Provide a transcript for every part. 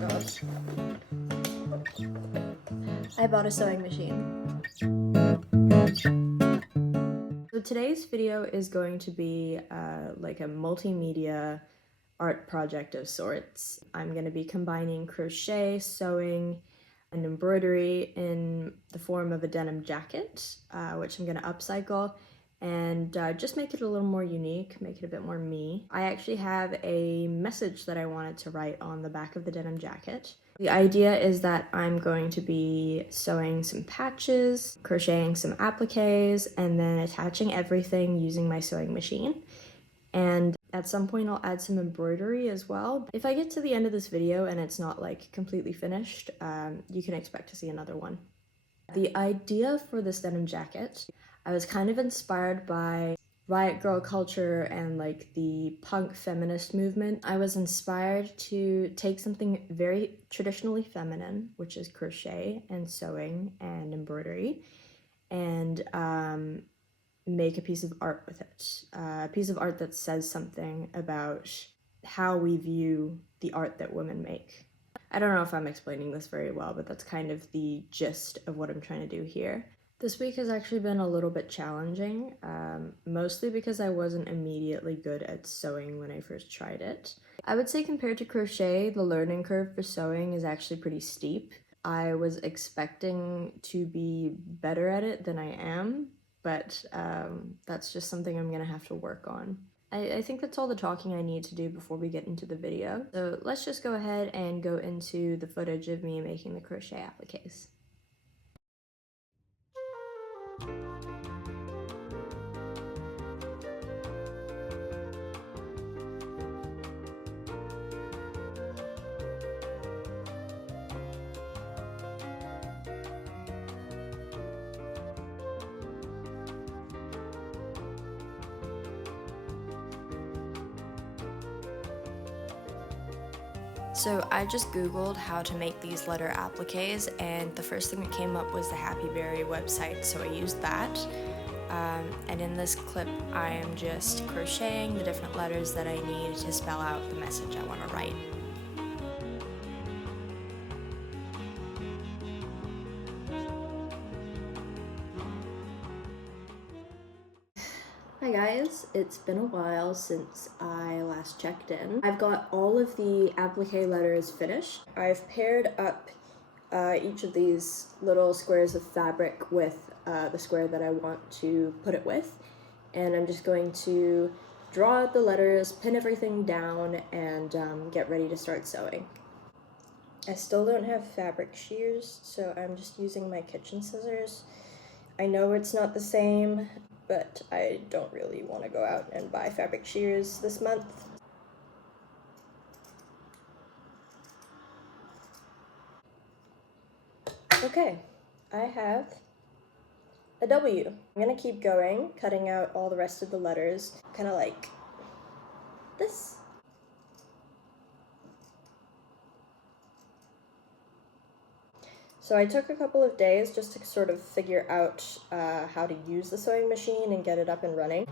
gosh. I bought a sewing machine. So today's video is going to be like a multimedia art project of sorts. I'm going to be combining crochet, sewing, and embroidery in the form of a denim jacket, which I'm going to upcycle and just make it a little more unique, make it a bit more me. I actually have a message that I wanted to write on the back of the denim jacket. The idea is that I'm going to be sewing some patches, crocheting some appliques, and then attaching everything using my sewing machine. And at some point I'll add some embroidery as well. If I get to the end of this video and it's not like completely finished, you can expect to see another one. The idea for this denim jacket, I was kind of inspired by riot girl culture and like the punk feminist movement. I was inspired to take something very traditionally feminine, which is crochet and sewing and embroidery, and make a piece of art with it. A piece of art that says something about how we view the art that women make. I don't know if I'm explaining this very well, but that's kind of the gist of what I'm trying to do here. This week has actually been a little bit challenging, mostly because I wasn't immediately good at sewing when I first tried it. I would say compared to crochet, the learning curve for sewing is actually pretty steep. I was expecting to be better at it than I am, but that's just something I'm gonna have to work on. I think that's all the talking I need to do before we get into the video. So let's just go ahead and go into the footage of me making the crochet appliques. So I just googled how to make these letter appliques, and the first thing that came up was the Happy Berry website, so I used that. And in this clip I am just crocheting the different letters that I need to spell out the message I want to write. Hi guys, it's been a while since I last checked in. I've got all of the applique letters finished. I've paired up each of these little squares of fabric with the square that I want to put it with, and I'm just going to draw out the letters, pin everything down, and get ready to start sewing. I still don't have fabric shears, so I'm just using my kitchen scissors. I know it's not the same, but I don't really want to go out and buy fabric shears this month. Okay, I have a W. I'm gonna keep going, cutting out all the rest of the letters, kind of like this. So I took a couple of days just to sort of figure out how to use the sewing machine and get it up and running.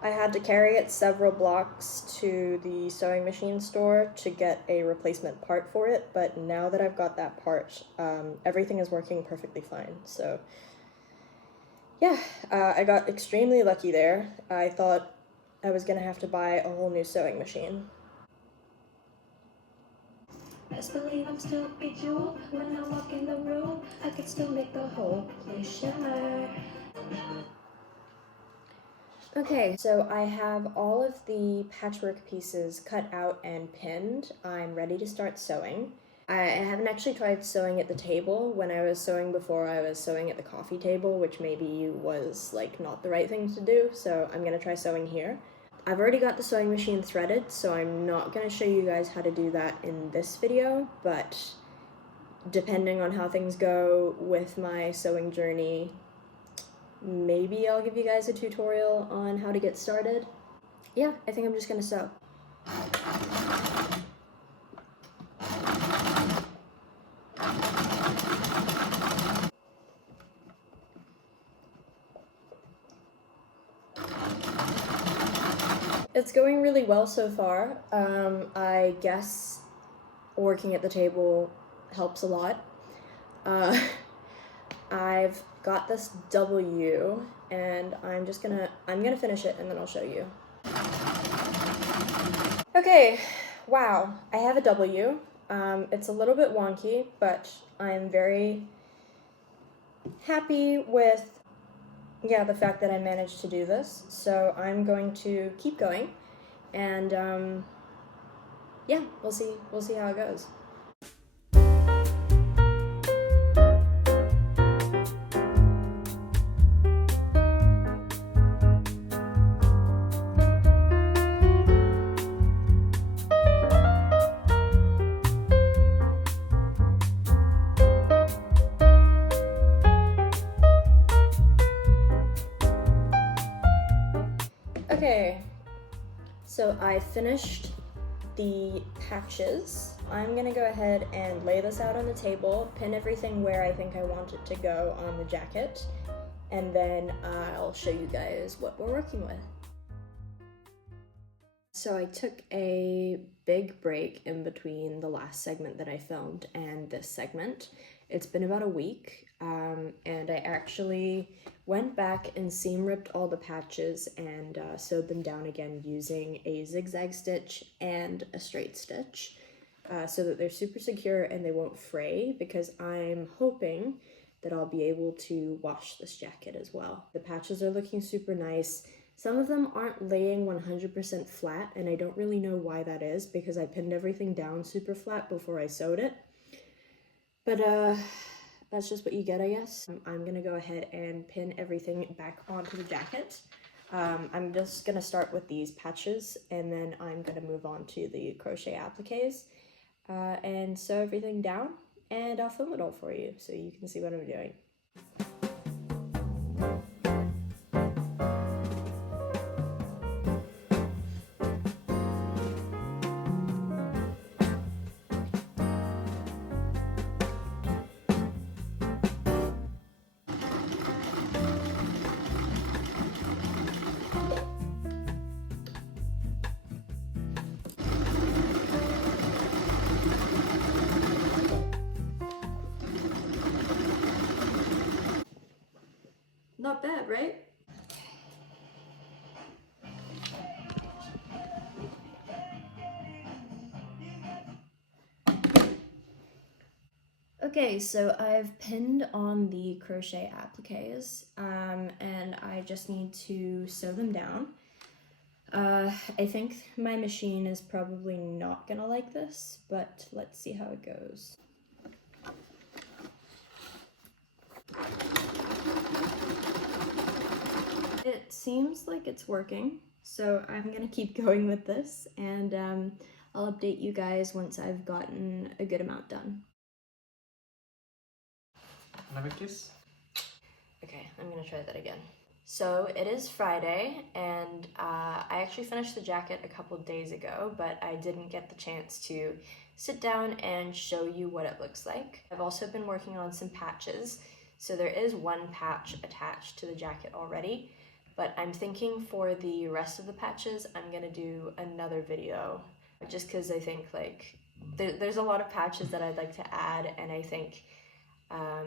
I had to carry it several blocks to the sewing machine store to get a replacement part for it, but now that I've got that part, everything is working perfectly fine. So yeah, I got extremely lucky there. I thought I was gonna have to buy a whole new sewing machine. Best believe I'm still a jewel. When I walk in the room, I can still make the whole place shimmer. Okay, so I have all of the patchwork pieces cut out and pinned. I'm ready to start sewing. I haven't actually tried sewing at the table. When I was sewing before, I was sewing at the coffee table, which maybe was like not the right thing to do, so I'm gonna try sewing here. I've already got the sewing machine threaded, so I'm not going to show you guys how to do that in this video, but depending on how things go with my sewing journey, maybe I'll give you guys a tutorial on how to get started. Yeah, I think I'm just going to sew. It's going really well so far. I guess working at the table helps a lot. I've got this W, and I'm gonna finish it and then I'll show you. Okay, wow, I have a W. It's a little bit wonky, but I'm very happy with, yeah, the fact that I managed to do this. So I'm going to keep going, and yeah, we'll see how it goes. Okay, so I finished the patches. I'm gonna go ahead and lay this out on the table, pin everything where I think I want it to go on the jacket, and then I'll show you guys what we're working with. So I took a big break in between the last segment that I filmed and this segment. It's been about a week, and I actually went back and seam ripped all the patches and sewed them down again using a zigzag stitch and a straight stitch so that they're super secure and they won't fray, because I'm hoping that I'll be able to wash this jacket as well. The patches are looking super nice. Some of them aren't laying 100% flat, and I don't really know why that is, because I pinned everything down super flat before I sewed it. But that's just what you get, I guess. I'm gonna go ahead and pin everything back onto the jacket. I'm just gonna start with these patches, and then I'm gonna move on to the crochet appliques and sew everything down, and I'll film it all for you so you can see what I'm doing. Not bad, right? Okay, so I've pinned on the crochet appliques, and I just need to sew them down. I think my machine is probably not gonna like this, but let's see how it goes. It seems like it's working, so I'm gonna keep going with this, and I'll update you guys once I've gotten a good amount done. Another kiss? Okay, I'm gonna try that again. So it is Friday, and I actually finished the jacket a couple days ago, but I didn't get the chance to sit down and show you what it looks like. I've also been working on some patches, so there is one patch attached to the jacket already, but I'm thinking for the rest of the patches, I'm gonna do another video, just because I think like there's a lot of patches that I'd like to add, and I think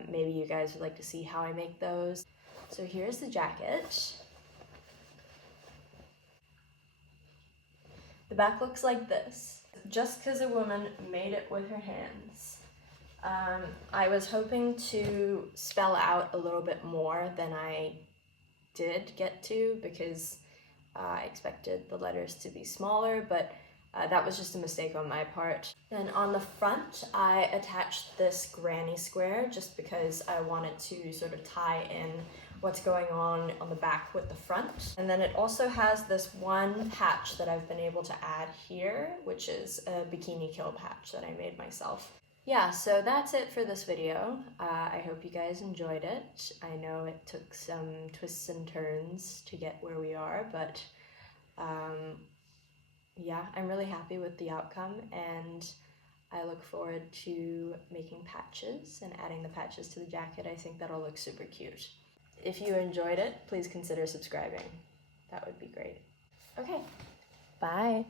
maybe you guys would like to see how I make those. So here's the jacket. The back looks like this. Just because a woman made it with her hands. I was hoping to spell out a little bit more than I did get to, because I expected the letters to be smaller, but that was just a mistake on my part. Then on the front, I attached this granny square just because I wanted to sort of tie in what's going on the back with the front. And then it also has this one patch that I've been able to add here, which is a bikini kill patch that I made myself. Yeah, so that's it for this video. I hope you guys enjoyed it. I know it took some twists and turns to get where we are, but yeah, I'm really happy with the outcome, and I look forward to making patches and adding the patches to the jacket. I think that'll look super cute. If you enjoyed it, please consider subscribing. That would be great. Okay, bye.